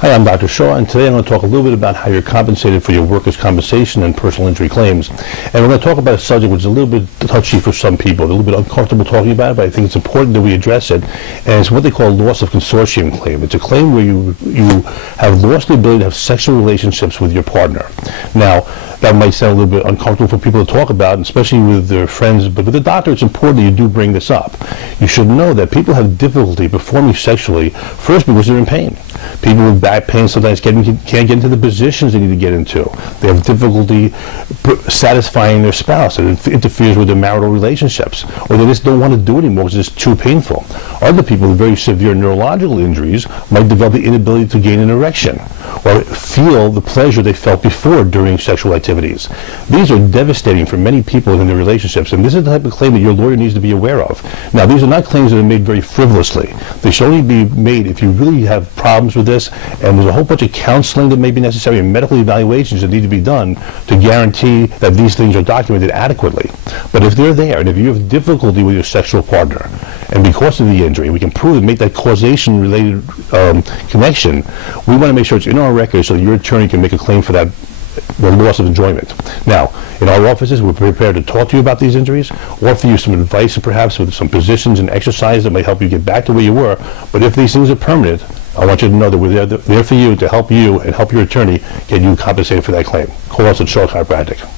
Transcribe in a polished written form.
Hi, I'm Dr. Shaw, and today I'm going to talk a little bit about how you're compensated for your workers' compensation and personal injury claims. And we're going to talk about a subject which is a little bit touchy for some people, a little bit uncomfortable talking about it, but I think it's important that we address it. And it's what they call loss of consortium claim. It's a claim where you have lost the ability to have sexual relationships with your partner. Now, that might sound a little bit uncomfortable for people to talk about, especially with their friends, but with the doctor, it's important that you do bring this up. You should know that people have difficulty performing sexually, first because they're in pain. People with back pain sometimes can't get into the positions they need to get into. They have difficulty satisfying their spouse. It interferes with their marital relationships. Or they just don't want to do it anymore because it's too painful. Other people with very severe neurological injuries might develop the inability to gain an erection or feel the pleasure they felt before during sexual activities. These are devastating for many people in their relationships, and this is the type of claim that your lawyer needs to be aware of. Now, these are not claims that are made very frivolously. They should only be made if you really have problems with this, and there's a whole bunch of counseling that may be necessary and medical evaluations that need to be done to guarantee that these things are documented adequately. But if they're there, and if you have difficulty with your sexual partner, and because of the injury, we can prove and make that causation-related connection, we want to make sure it's in our records so that your attorney can make a claim for that loss of enjoyment. Now, in our offices, we're prepared to talk to you about these injuries, offer you some advice and perhaps with some positions and exercise that might help you get back to where you were. But if these things are permanent, I want you to know that we're there for you to help you and help your attorney get you compensated for that claim. Call us at Shaw Chiropractic.